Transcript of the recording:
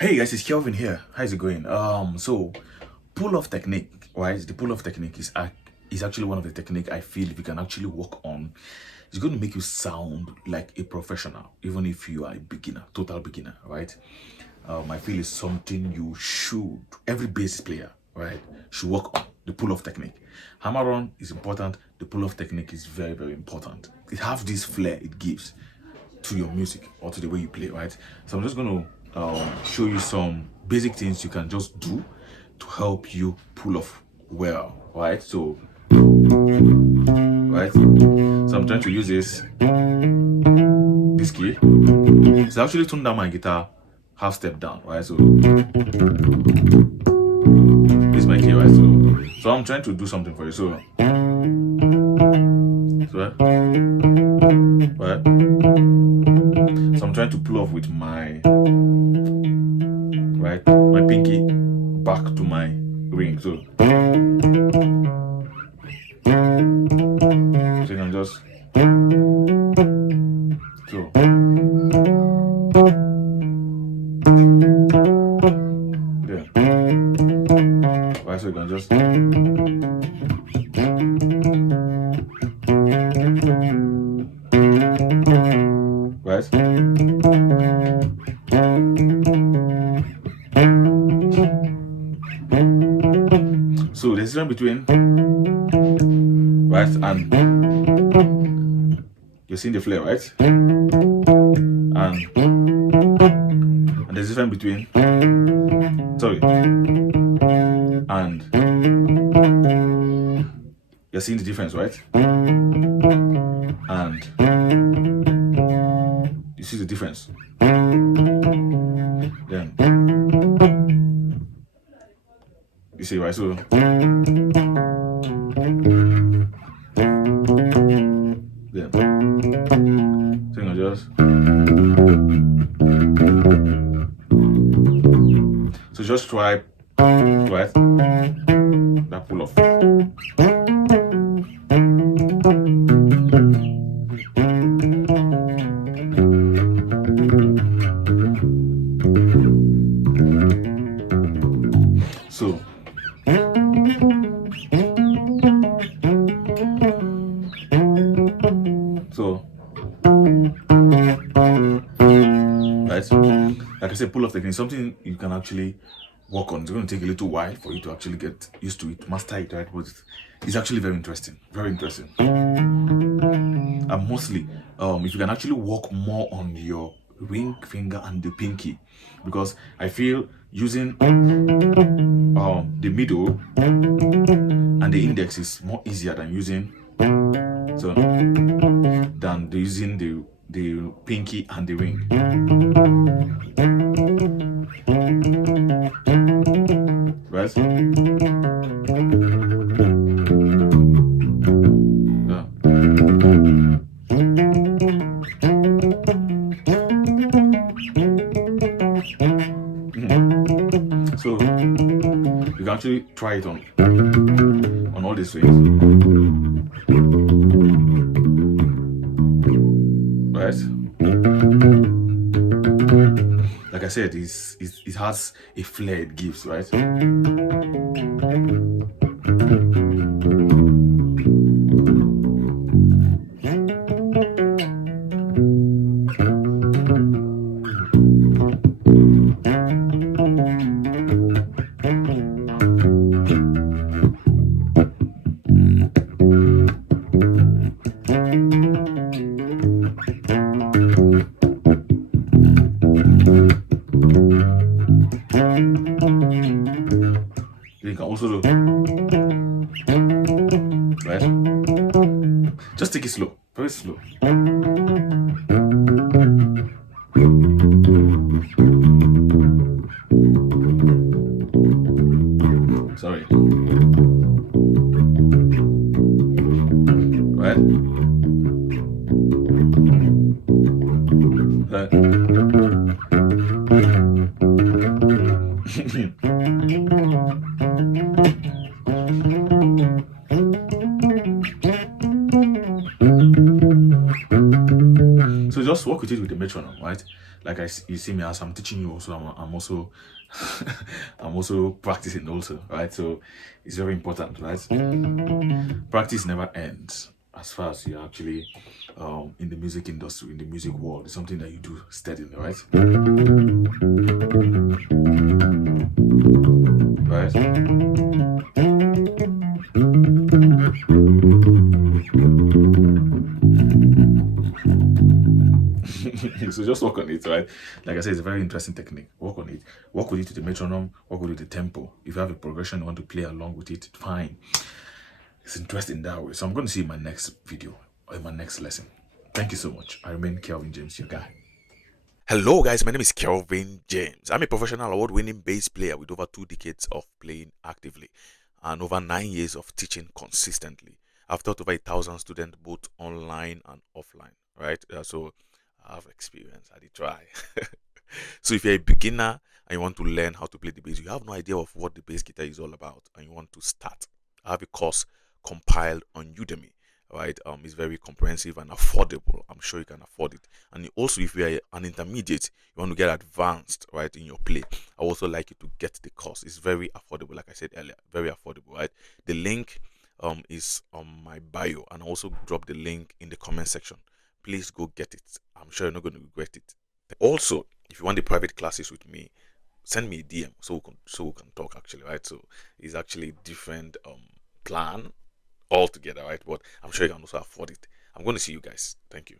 Hey guys, it's Kelvin here. How's it going? So pull off technique, right? The pull off technique is actually one of the technique I feel if you can actually work on, it's going to make you sound like a professional, even if you are a beginner, total beginner, right? I feel it's something you should, every bass player, right, should work on the pull off technique. Hammer on is important. The pull off technique is very, very important. It has this flair it gives to your music or to the way you play, right? So I'm just going to show you some basic things you can just do to help you pull off well, right? So, right? So I'm trying to use this key. So I actually tune down my guitar half step down, right? So this is my key, right? So I'm trying to do something for you. So right? So I'm trying to pull off with my my pinky back to my ring. So you can just right, so you can just right. So there's a difference between right and you're seeing the flare, right? And there's a difference between and you're seeing the difference, right? And you see the difference. Then you see, right? So then so you just try right that pull off. So right, like I said, pull off technique, something you can actually work on. It's going to take a little while for you to actually get used to it, master it, right? But it's actually very interesting, and mostly if you can actually work more on your ring finger and the pinky, because I feel using the middle and the index is more easier than using using the pinky and the ring. Right? Yeah. So you can actually try it on all these things. Right? Like I said, it has a flair it gives, right? You can also do right. Just take it slow, very slow. Sorry. Right. Right. So just work with it with the metronome, right? like you see me as I'm teaching you also, I'm also I'm also practicing also, right? So it's very important, right? Practice never ends as far as you're actually in the music industry, in the music world. It's something that you do steadily, right? Right? So just work on it, right? Like I said, it's a very interesting technique. Work on it. Work with it to the metronome. Work with it to the tempo. If you have a progression, you want to play along with it, fine. It's interesting that way. So I'm going to see you in my next video or in my next lesson. Thank you so much. I remain Kelvin James, your guy. Hello, guys. My name is Kelvin James. I'm a professional award winning bass player with over 2 decades of playing actively and over 9 years of teaching consistently. I've taught over 1,000 students both online and offline, right? So I have experience. I did try. So if you're a beginner and you want to learn how to play the bass, you have no idea of what the bass guitar is all about, and you want to start, I have a course compiled on Udemy. Right, it's very comprehensive and affordable. I'm sure you can afford it. And also, if you're an intermediate, you want to get advanced, right, in your play, I also like you to get the course. It's very affordable, like I said earlier, very affordable, right? The link is on my bio, and I also drop the link in the comment section. Please go get it. I'm sure you're not going to regret it. Also, if you want the private classes with me, send me a DM so we can talk actually, right? So it's actually different plan altogether, right? But I'm sure you can also afford it. I'm going to see you guys. Thank you.